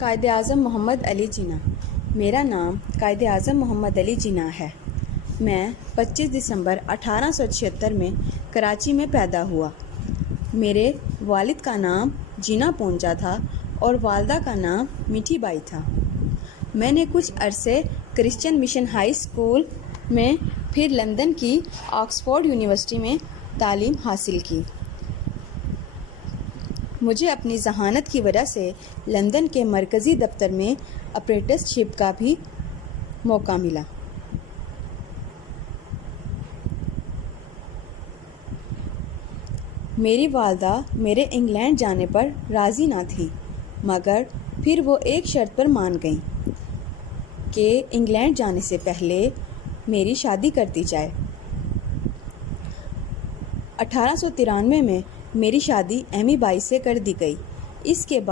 قائد اعظم محمد علی جناح۔ میرا نام قائد اعظم محمد علی جناح ہے۔ میں 25 دسمبر 1876 میں کراچی میں پیدا ہوا۔ میرے والد کا نام جناح پونچا تھا اور والدہ کا نام میٹھی بائی تھا۔ میں نے کچھ عرصے کرسچن مشن ہائی اسکول میں پھر لندن کی آکسفورڈ یونیورسٹی میں تعلیم حاصل کی۔ مجھے اپنی ذہانت کی وجہ سے لندن کے مرکزی دفتر میں اپریٹس شپ کا بھی موقع ملا۔ میری والدہ میرے انگلینڈ جانے پر راضی نہ تھی، مگر پھر وہ ایک شرط پر مان گئیں کہ انگلینڈ جانے سے پہلے میری شادی کر دی جائے۔ 1893 میں میری شادی ایمی بائی سے کر دی گئی۔ اس کے بعد